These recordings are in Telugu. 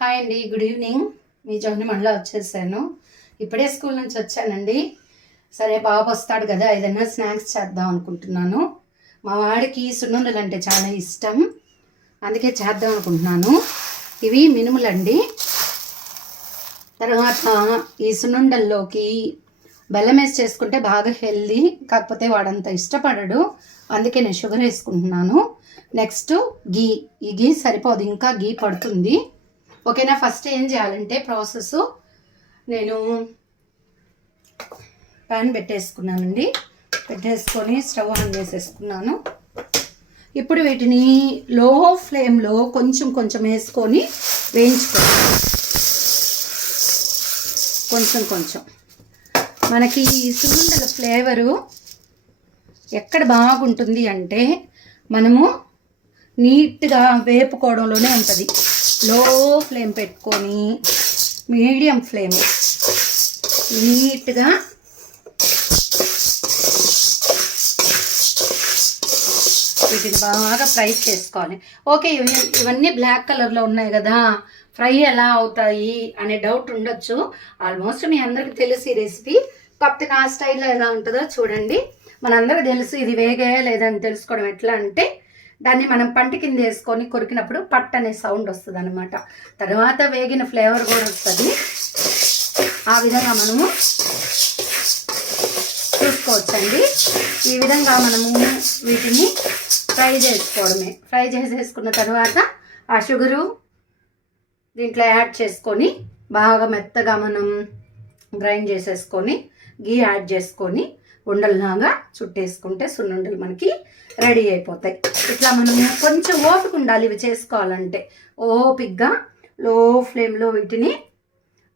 హాయ్ అండి, గుడ్ ఈవినింగ్. మీ జోని మళ్ళీ వచ్చేసాను. ఇప్పుడే స్కూల్ నుంచి వచ్చానండి. సరే బాబు వస్తాడు కదా, ఏదైనా స్నాక్స్ చేద్దాం అనుకుంటున్నాను. మా వాడికి సున్నుండలు అంటే చాలా ఇష్టం, అందుకే చేద్దాం అనుకుంటున్నాను. ఇవి మినుములండి. తర్వాత ఈ సున్నుండల్లోకి బెల్లం వేసి చేసుకుంటే బాగా హెల్దీ, కాకపోతే వాడంత ఇష్టపడడు, అందుకే నేను షుగర్ వేసుకుంటున్నాను. నెక్స్ట్ గీ. ఈ గీ సరిపోదు, ఇంకా గీ పడుతుంది. ఓకేనా. ఫస్ట్ ఏం చేయాలంటే ప్రాసెస్, నేను ప్యాన్ పెట్టేసుకున్నానండి. పెట్టేసుకొని స్టవ్ ఆన్ చేసేసుకున్నాను. ఇప్పుడు వీటిని లో ఫ్లేమ్లో కొంచెం కొంచెం వేసుకొని వేయించుకోవాలి. కొంచెం కొంచెం. మనకి ఈ సున్నుండల ఫ్లేవరు ఎక్కడ బాగుంటుంది అంటే మనము నీట్గా వేపుకోవడంలోనే ఉంటుంది. లో ఫ్లేమ్ పెట్టుకొని మీడియం ఫ్లేమ్ నీట్గా వీటిని బాగా ఫ్రై చేసుకోవాలి. ఓకే, ఇవన్నీ బ్లాక్ కలర్లో ఉన్నాయి కదా, ఫ్రై ఎలా అవుతాయి అనే డౌట్ ఉండొచ్చు. ఆల్మోస్ట్ మీ అందరికి తెలుసు ఈ రెసిపీ, కాకపోతే నా స్టైల్లో ఎలా ఉంటుందో చూడండి. మనందరికీ తెలుసు ఇది వేగాయా లేదని తెలుసుకోవడం ఎట్లా అంటే, దాన్ని మనం పంట కింద వేసుకొని కొరికినప్పుడు పట్ అనే సౌండ్ వస్తుంది అనమాట. తర్వాత వేగిన ఫ్లేవర్ కూడా వస్తుంది. ఆ విధంగా మనము చూసుకోవచ్చండి. ఈ విధంగా మనము వీటిని ఫ్రై చేసుకోవడమే. ఫ్రై చేసేసుకున్న తర్వాత ఆ షుగరు దీంట్లో యాడ్ చేసుకొని బాగా మెత్తగా మనం గ్రైండ్ చేసేసుకొని గీ యాడ్ చేసుకొని ఉండల్లాగా చుట్టేసుకుంటే సున్నుండలు మనకి రెడీ అయిపోతాయి. ఇట్లా మనము కొంచెం ఓపిక ఉండాలి ఇవి చేసుకోవాలంటే. ఓపికగా లో ఫ్లేమ్లో వీటిని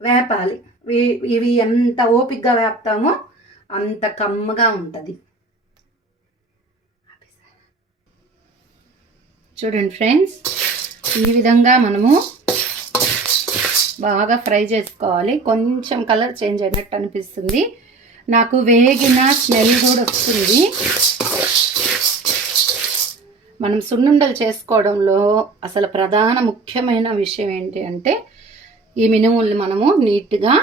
వేపాలి. ఇవి ఎంత ఓపికగా వేపుతామో అంత కమ్మగా ఉంటుంది. చూడండి ఫ్రెండ్స్, ఈ విధంగా మనము బాగా ఫ్రై చేసుకోవాలి. కొంచెం కలర్ చేంజ్ అయినట్టు అనిపిస్తుంది నాకు, వేగిన స్మెల్ కూడా వస్తుంది. మనం సున్నుండలు చేసుకోవడంలో అసలు ప్రధాన ముఖ్యమైన విషయం ఏంటి అంటే ఈ మినుములు మనము నీట్గా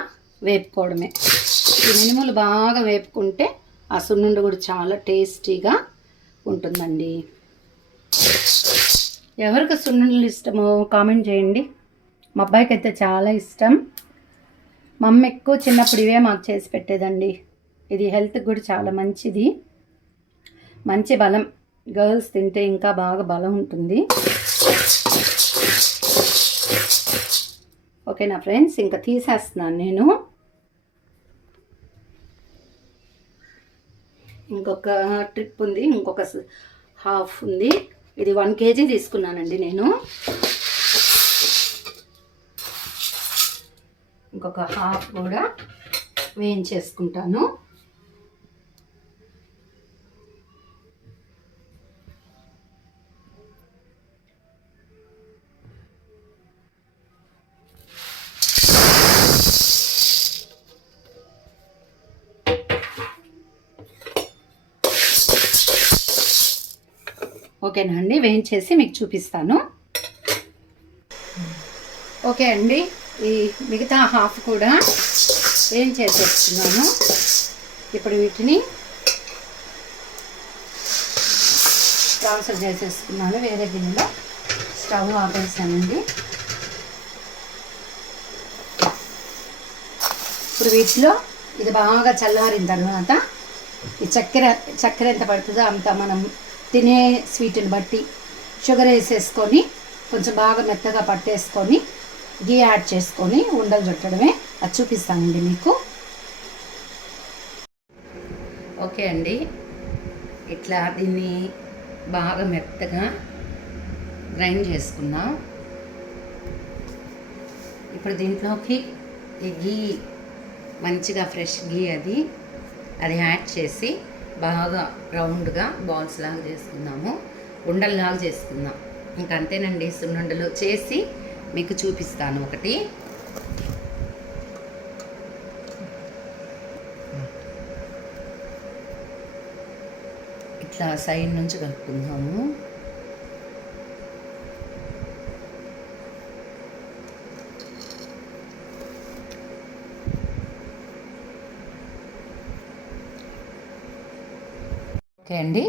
వేపుకోవడమే. ఈ మినుములు బాగా వేపుకుంటే ఆ సున్నుండ కూడా చాలా టేస్టీగా ఉంటుందండి. ఎవరికి సున్నుండలు ఇష్టమో కామెంట్ చేయండి. మా అబ్బాయికి అయితే చాలా ఇష్టం. మా అమ్మ ఎక్కువ చిన్నప్పుడు ఇవే మాకు చేసి పెట్టేదండి. ఇది హెల్త్కి కూడా చాలా మంచిది, మంచి బలం. గర్ల్స్ తింటే ఇంకా బాగా బలం ఉంటుంది. ఓకేనా ఫ్రెండ్స్, ఇంకా తీసేస్తున్నాను నేను. ఇంకొక ట్రిప్ ఉంది, ఇంకొక హాఫ్ ఉంది. ఇది 1 kg తీసుకున్నానండి నేను. ఇంకొక హాఫ్ కూడా వేయించేసుకుంటాను. ఓకేనా అండి, వేయించేసి మీకు చూపిస్తాను. ఓకే అండి, ఈ మిగతా హాఫ్ కూడా వేయించేసేస్తున్నాను. ఇప్పుడు వీటిని ట్రాన్స్ఫర్ చేసేసుకున్నాను వేరే గిన్నెలో. స్టవ్ ఆపేసానండి. ఇప్పుడు వీటిలో ఇది బాగా చల్లారిన తర్వాత ఈ చక్కెర ఎంత పడుతుందో అంత మనం తినే స్వీట్ని బట్టి షుగర్ వేసేసుకొని కొంచెం బాగా మెత్తగా పట్టేసుకొని గీ యాడ్ చేసుకొని ఉండలు చుట్టడమే. అది చూపిస్తానండి మీకు. ఓకే అండి, ఇట్లా దీన్ని బాగా మెత్తగా గ్రైండ్ చేసుకున్నాం. ఇప్పుడు దీంట్లోకి ఈ గీ, మంచిగా ఫ్రెష్ గీ అది యాడ్ చేసి బాగా రౌండ్గా బాల్స్ లాగా చేసుకుందాము, ఉండల్లాగా చేసుకుందాం. ఇంకంతేనండి, సున్నుండలు చేసి మీకు చూపిస్తాను ఒకటి. ఇట్లా సైడ్ నుంచి కలుపుకుందాము. ఓకే అండి,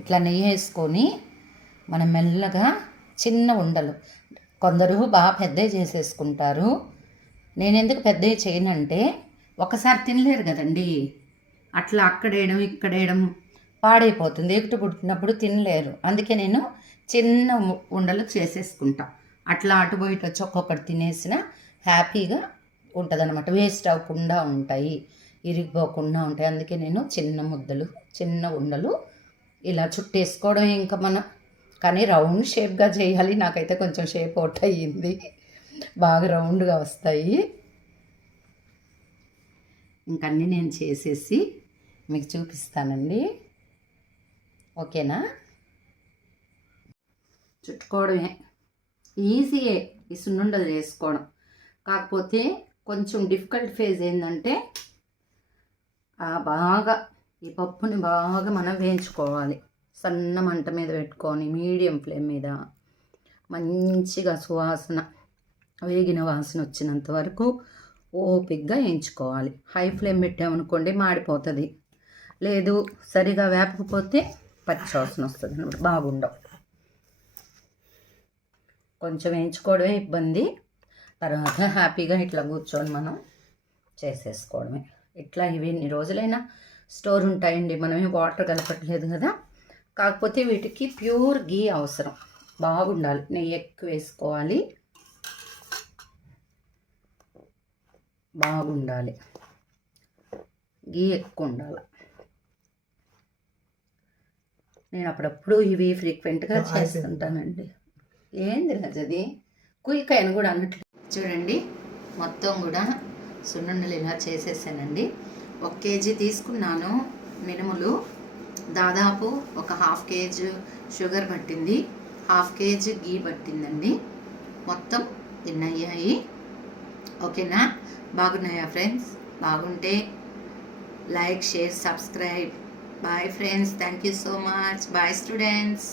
ఇట్లా నెయ్యి వేసుకొని మనం మెల్లగా చిన్న ఉండలు, కొందరు బాగా పెద్దవి చేసేసుకుంటారు. నేను ఎందుకు పెద్దవి చేయనంటే ఒకసారి తినలేరు కదండి, అట్లా అక్కడేయడం ఇక్కడేయడం పాడైపోతుంది, ఎగుటు పుట్టినప్పుడు తినలేరు. అందుకే నేను చిన్న ఉండలు చేసేసుకుంటా. అట్లా అటు బయట వచ్చి ఒక్కొక్కటి తినేసిన హ్యాపీగా ఉంటుంది అనమాట, వేస్ట్ అవ్వకుండా ఉంటాయి, ఇరిగిపోకుండా ఉంటాయి. అందుకే నేను చిన్న ముద్దలు, చిన్న ఉండలు ఇలా చుట్టేసుకోవడం. ఇంకా మనం కానీ రౌండ్ షేప్గా చేయాలి. నాకైతే కొంచెం షేప్ అవుట్ అయ్యింది, బాగా రౌండ్గా వస్తాయి. ఇంకన్నీ నేను చేసేసి మీకు చూపిస్తానండి, ఓకేనా? చుట్టుకోవడమే ఈజీయే ఈ సున్నుండలు చేసుకోవడం. కాకపోతే కొంచెం డిఫికల్ట్ ఫేజ్ ఏంటంటే బాగా ఈ పప్పుని బాగా మనం వేయించుకోవాలి. సన్న మంట మీద పెట్టుకొని మీడియం ఫ్లేమ్ మీద మంచిగా సువాసన, వేగిన వాసన వచ్చినంత వరకు ఓపిక్గా వేయించుకోవాలి. హై ఫ్లేమ్ పెట్టామనుకోండి మాడిపోతుంది, లేదు సరిగా వేపకపోతే పచ్చి వాసన వస్తుంది అనమాట, బాగుండవు. కొంచెం వేయించుకోవడమే ఇబ్బంది, తర్వాత హ్యాపీగా ఇట్లా కూర్చొని మనం చేసేసుకోవడమే. ఇట్లా ఇవి ఎన్ని రోజులైనా స్టోర్ ఉంటాయండి, మనమే వాటర్ కలపట్లేదు కదా. కాకపోతే వీటికి ప్యూర్ గీ అవసరం, బాగుండాలి, నెయ్యి ఎక్కువ వేసుకోవాలి, బాగుండాలి, గీ ఎక్కువ ఉండాలి. నేను అప్పుడప్పుడు ఇవి ఫ్రీక్వెంట్గా చేస్తుంటానండి. ఏంది రజది క్విక్ అయిన కూడా అన్నట్లు. చూడండి, మొత్తం కూడా సున్నుండలు ఇలా చేసేసానండి. 1 కేజీ తీసుకున్నాను మినుములు, దాదాపు ఒక 1/2 కేజీ షుగర్ పట్టింది, 1/2 కేజీ గీ పట్టిందండి. మొత్తం తిన్నయ్యాయి. ఓకేనా? బాగున్నాయా ఫ్రెండ్స్? బాగుంటే like, share, subscribe. Bye friends, thank you so much. Bye students.